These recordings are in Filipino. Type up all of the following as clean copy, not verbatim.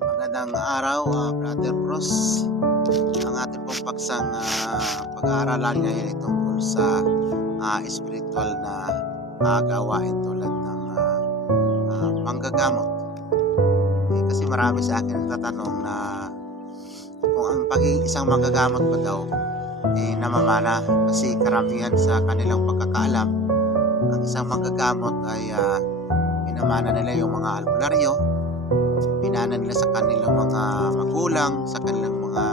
Magandang araw, Brother Bros. Ang ating pong paksang pag-aaralan ngayon ay tungkol sa spiritual na gawain tulad ng manggagamot. Kasi marami sa akin nagtatanong na kung ang pagiging isang manggagamot ba daw namamana, kasi karamihan sa kanilang pagkakaalam, ang isang manggagamot ay minamana nila yung mga albularyo, minana nila sa kanilang mga magulang, sa kanilang mga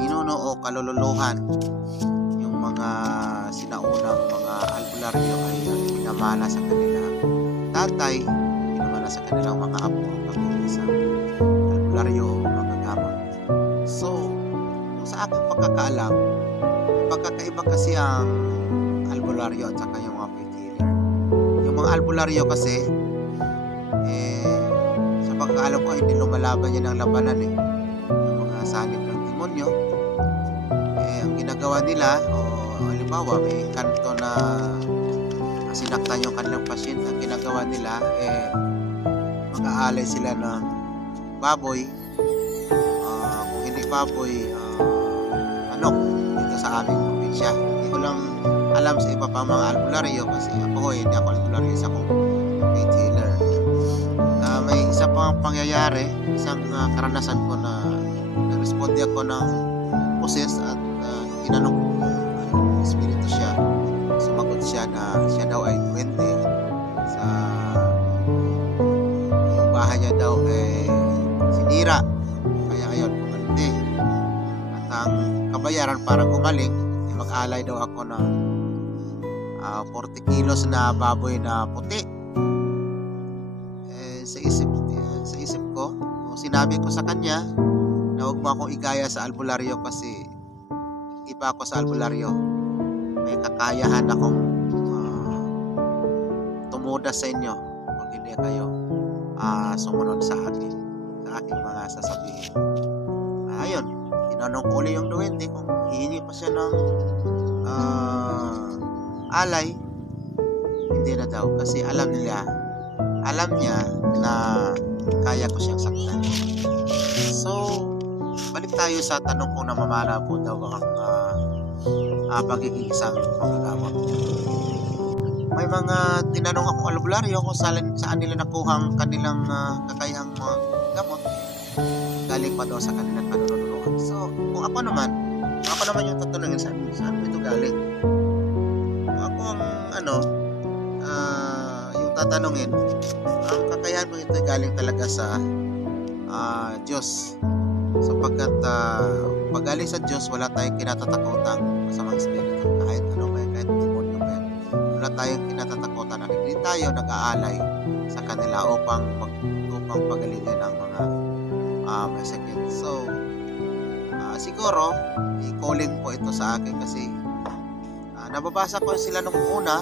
ninuno o kalululuhan. Yung mga sinaunang mga albularyo ay minamana sa kanilang tatay, minamana sa kanilang mga apo ang pagiging isang albularyo o manggagamot. So, kung sa aking pagkakaalam, pagkakaiba kasi ang albularyo at saka yung mga faith healer. Yung mga albularyo kasi sa pagkakaalam ko hindi lumalaban yan ng labanan yung mga sanib ng demonyo. Ang ginagawa nila, o halimbawa may kanto na sinaktan yung kanilang pasyente, ang ginagawa nila mag-aalay sila ng baboy, kung hindi baboy, manok dito sa aming probinsya. Hindi ko lang alam sa iba pa mga albularyo kasi ako hindi ako albularyo, isa akong faith healer. May isa pang pangyayari, isang karanasan ko na nag-responde ako ng poses at tinanong ko kung espiritu siya. Sumagot siya na siya daw ay duwende sa yung bahay niya daw sinira, kaya ayun gumalti. At ang kabayaran para gumaling mag-alay daw ako ng 40 kilos na baboy na puti. Sa isip ko, sinabi ko sa kanya na huwag mo akong igaya sa albularyo kasi iba ako sa albularyo. May kakayahan akong tumuda sa inyo kung hindi kayo sumunod sa aking mga sasabihin. Ayun, tinanong ko ulit yung duwende kung hihingi pa siya ng alay. Hindi na daw kasi alam niya na kaya ko siyang saktan. So, balik tayo sa tanong kung namamana po daw ang pagiging isang manggagamot. May mga tinanong akong albularyo kung saan nila nakuhang kanilang kakayahang mga gamot. Galing pa daw sa kanilang kalululuhan. So, kung ako naman yung tatanungin, saan mo ito galing? Ako ang yung tatanungin, ang kakayahan mo ito galing talaga sa Diyos. Sapagkat pag galing sa Diyos, wala tayong kinatatakutang masamang espiritu. Kahit ano ba yan, kahit demonyo ba yan. Wala tayong kinatatakutan na hindi tayo nag-aalay sa kanila upang pagalingin ng mga may sakit. So, siguro, i-calling po ito sa akin kasi nababasa ko sila nung una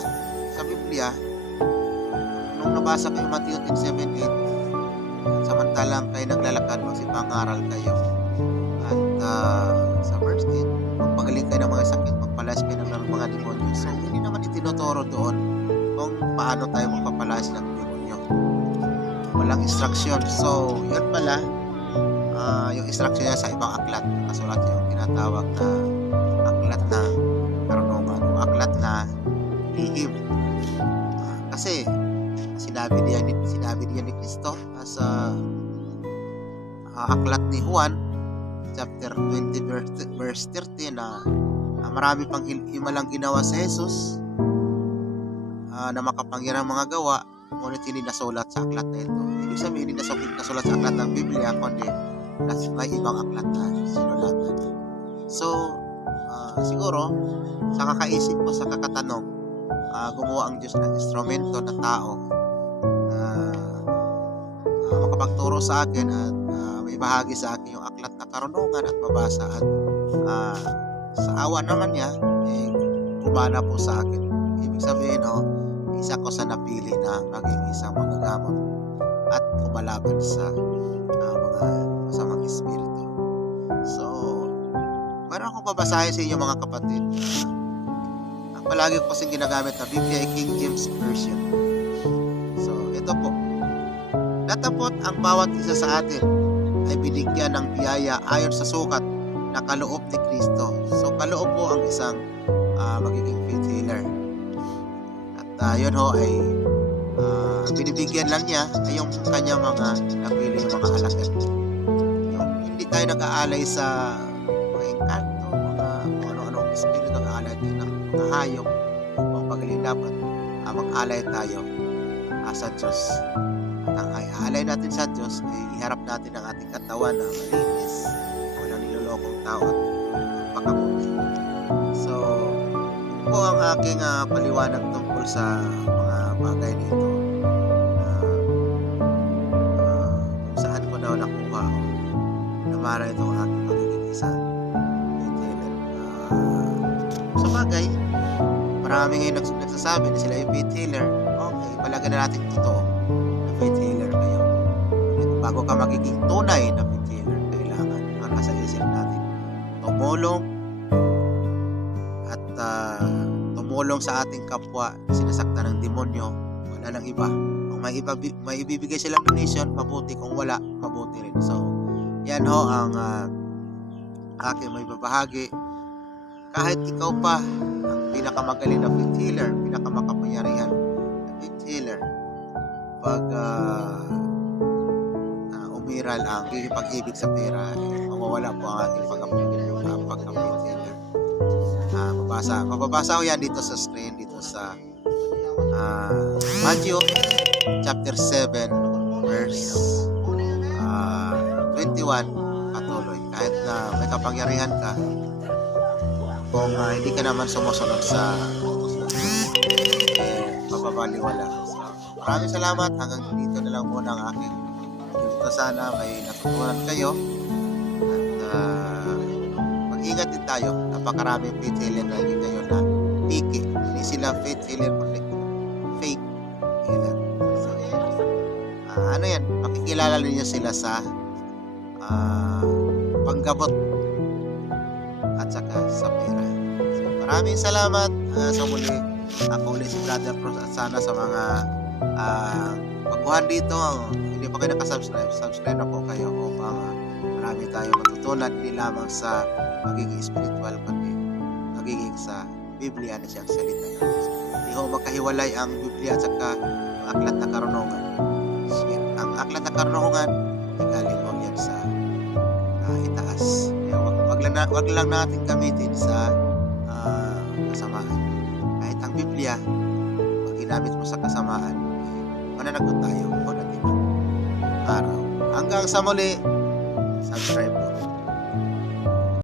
sa Biblia. Nung nabasa ko yung Matthew 10:7-8, samantalang kayo naglalakad, magsipangaral kayo. At sa verse 8, magpagaling kayo ng mga sakit, magpalayas kayo ng mga demonyo. So, hindi naman itinuturo doon kung paano tayo magpapalayas ng demonyo. Walang instruction. So, yun pala, yung instruction niya sa ibang aklat. Nakasulat yung tinatawag na aklat na karunungan o aklat na lihim. Kasi sinabi niya ni Kristo sa aklat ni Juan chapter 20 verse 30 na marami pang himalang ginawa sa Jesus na makapangyarang mga gawa, ngunit hindi nasulat sa aklat na ito. Ibig sabihin hindi nasulat sa aklat ng Biblia, kundi may ibang aklat na sinulatan. So siguro sa kakaisip ko, sa kakatanong, gumawa ang Diyos ng instrumento na tao makapagturo sa akin at may bahagi sa akin yung aklat na karunungan at mabasa at sa awa naman niya gumana po sa akin. Ibig sabihin isa ko sa napili na maging isang manggagamot at kumalaban sa mga masamang espiritu. So, meron akong babasahin sa inyo mga kapatid. Ang palagi ko kasing ginagamit na Biblia ay King James Version. So, ito po. Datapot ang bawat isa sa atin ay binigyan ng biyaya ayon sa sukat na kaloob ni Kristo. So kaloob po ang isang magiging faith healer. At yun ho ay binibigyan lang niya ay yung kanyang mga napili mga alagad. Yung hindi tayo nag-aalay sa mga engkanto, mga ano-anong espiritu, nag-aalay tayo ng mga hayop upang pagaling dapat mag-alay tayo sa Diyos. At ang aalay natin sa Diyos ay iharap natin ang ating katawan na malinis, walang nilolokong tao at pagpakabuti. So, po ang aking paliwanag tungkol sa mga bagay nito na kung saan ko daw nakuha o namara itong aking magiging isang faith healer. Sa bagay, marami ngayon nagsasabi na sila ay faith healer. Okay, palagay na natin totoo na faith healer kayo. Bago ka magiging tunay na faith healer, kailangan nasa isip natin tumulong at tumulong sa ating kapwa na sinasaktan ng demonyo. Wala nang iba. Kung may ibibigay silang donation, mabuti. Kung wala, mabuti rin. So, yan ho ang aking may babahagi. Kahit ikaw pa ang pinakamagaling na faith healer, pinakamakapangyarihan na faith healer, pag umiral ang pag-ibig sa pera, mawawala po ang ating pagka-faith healer. Mababasa ko yan dito sa screen, dito sa Matthew chapter 7 verse 21 patuloy. Kahit na may kapangyarihan ka, kung hindi ka naman sumusunod sa mababaliwala. So, maraming salamat. Hanggang dito na lang muna ang aking dito. Sana may natutunan kayo at mag-ingat din tayo. Napakaraming faith healer na hindi kayo na piki. Hindi sila faith healer kundi fake healer. So, ano yan? Makikilala niyo sila sa panggamot at saka sa pera. So, maraming salamat sa muli. Ako ulit si Brother Cruz at sana sa mga baguhan dito, hindi pa kayo nakasubscribe, subscribe na po kayo upang marami tayo matutunan hindi lamang sa magiging spiritual kundi magiging sa Biblia na siyang salita ng Diyos. Hindi ho makahiwalay ang Biblia at saka ang aklat na karunungan. Ang aklat na karunungan ay galing mo yan sa itaas. Wag lang natin gamitin sa kasamaan. Kahit ang Biblia, pag ginamit mo sa kasamaan, mananagot tayo o natin araw. Hanggang sa muli, subscribe.